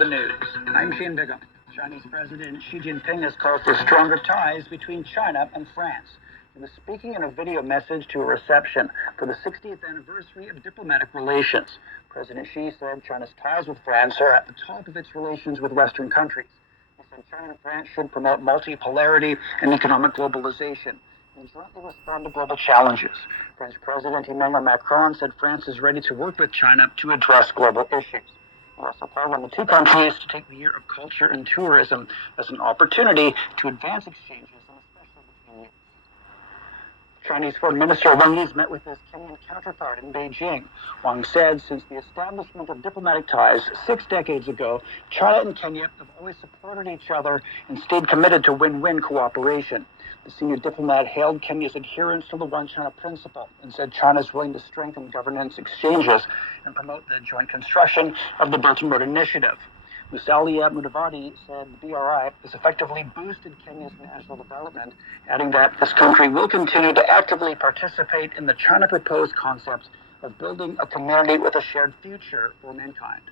the news. I'm Shane Bigham. Chinese President Xi Jinping has called for stronger ties between China and France. He was speaking in a video message to a reception for the 60th anniversary of diplomatic relations. President Xi said China's ties with France are at the top of its relations with Western countries. He said China and France should promote multipolarity and economic globalization and jointly respond to global challenges. French President Emmanuel Macron said France is ready to work with China to address global issues. He also called on the two countries to take the year of culture and tourism as an opportunity to advance exchanges, and especially between youth. Chinese Foreign Minister Wang Yi met with his Kenyan counterpart in Beijing. Wang said since the establishment of diplomatic ties 6 decades ago, China and Kenya have always supported each other and stayed committed to win-win cooperation. The senior diplomat hailed Kenya's adherence to the One China principle and said China is willing to strengthen governance exchanges and promote the joint construction of the Belt and Road Initiative. Musalia Mudavadi said the BRI has effectively boosted Kenya's national development, adding that this country will continue to actively participate in the China proposed concept of building a community with a shared future for mankind.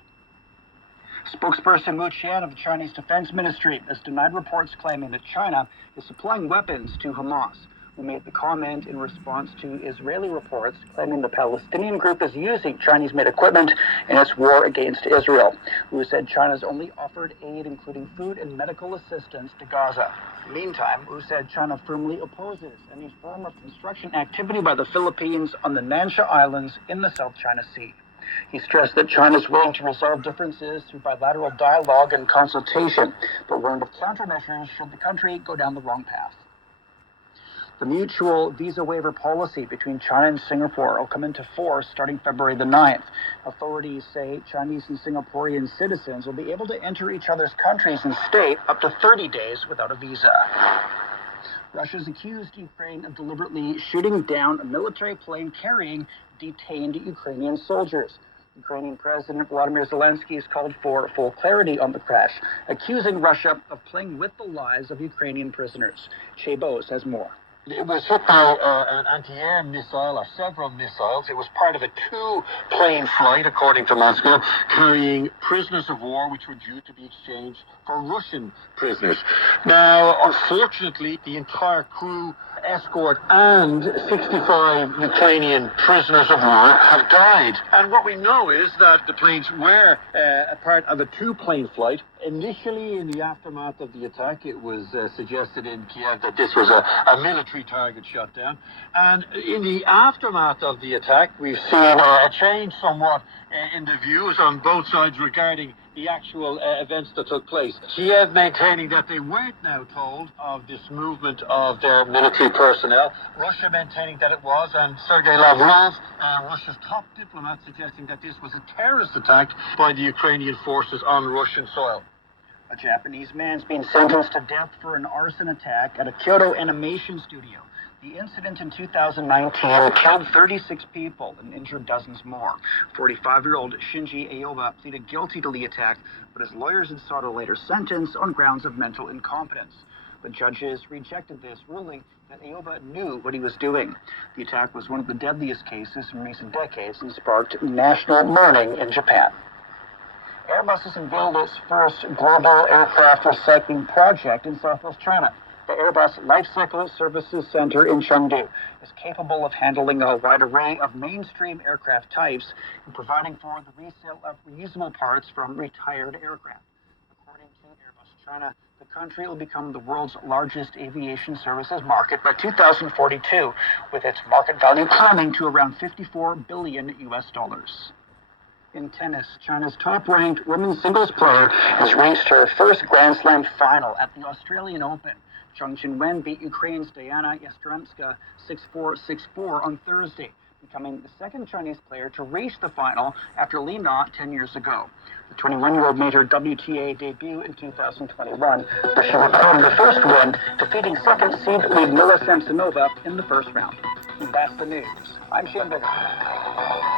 Spokesperson Mu Qian of the Chinese Defense Ministry has denied reports claiming that China is supplying weapons to Hamas, who made the comment in response to Israeli reports claiming the Palestinian group is using Chinese-made equipment in its war against Israel. Wu said China's only offered aid, including food and medical assistance, to Gaza. Meantime, Wu said China firmly opposes any form of construction activity by the Philippines on the Nansha Islands in the South China Sea. He stressed that China is willing to resolve differences through bilateral dialogue and consultation, but warned of countermeasures should the country go down the wrong path. The mutual visa waiver policy between China and Singapore will come into force starting February the 9th. Authorities say Chinese and Singaporean citizens will be able to enter each other's countries and stay up to 30 days without a visa. Russia's accused Ukraine of deliberately shooting down a military plane carrying detained Ukrainian soldiers. Ukrainian President Volodymyr Zelensky has called for full clarity on the crash, accusing Russia of playing with the lives of Ukrainian prisoners. Che Bose has more. It was hit by an anti-air missile, or several missiles. It was part of a two-plane flight, according to Moscow, carrying prisoners of war which were due to be exchanged for Russian prisoners. Now, unfortunately, the entire crew, escort, and 65 Ukrainian prisoners of war have died. And what we know is that the planes were a part of a two-plane flight. Initially, in the aftermath of the attack, it was suggested in Kiev that this was a military target shot down. And in the aftermath of the attack, we've seen a change somewhat in the views on both sides regarding the actual events that took place. Kiev maintaining that they weren't now told of this movement of their military personnel. Russia maintaining that it was, and Sergei Lavrov, Russia's top diplomat, suggesting that this was a terrorist attack by the Ukrainian forces on Russian soil. A Japanese man's been sentenced to death for an arson attack at a Kyoto animation studio. The incident in 2019 killed 36 people and injured dozens more. 45-year-old Shinji Aoba pleaded guilty to the attack, but his lawyers had sought a later sentence on grounds of mental incompetence. The judges rejected this, ruling that Aoba knew what he was doing. The attack was one of the deadliest cases in recent decades and sparked national mourning in Japan. Airbus has unveiled its first global aircraft recycling project in southwest China. The Airbus Lifecycle Services Center in Chengdu is capable of handling a wide array of mainstream aircraft types and providing for the resale of reusable parts from retired aircraft. According to Airbus China, the country will become the world's largest aviation services market by 2042, with its market value climbing to around $54 billion. In tennis, China's top-ranked women's singles player has reached her first Grand Slam final at the Australian Open. Zheng Qinwen beat Ukraine's Diana Yastremska 6-4, 6-4 on Thursday, becoming the second Chinese player to reach the final after Li Na 10 years ago. The 21-year-old made her WTA debut in 2021, where she recorded the first win, defeating second seed Ludmila Samsonova in the first round. And that's the news. I'm Shane Bigham.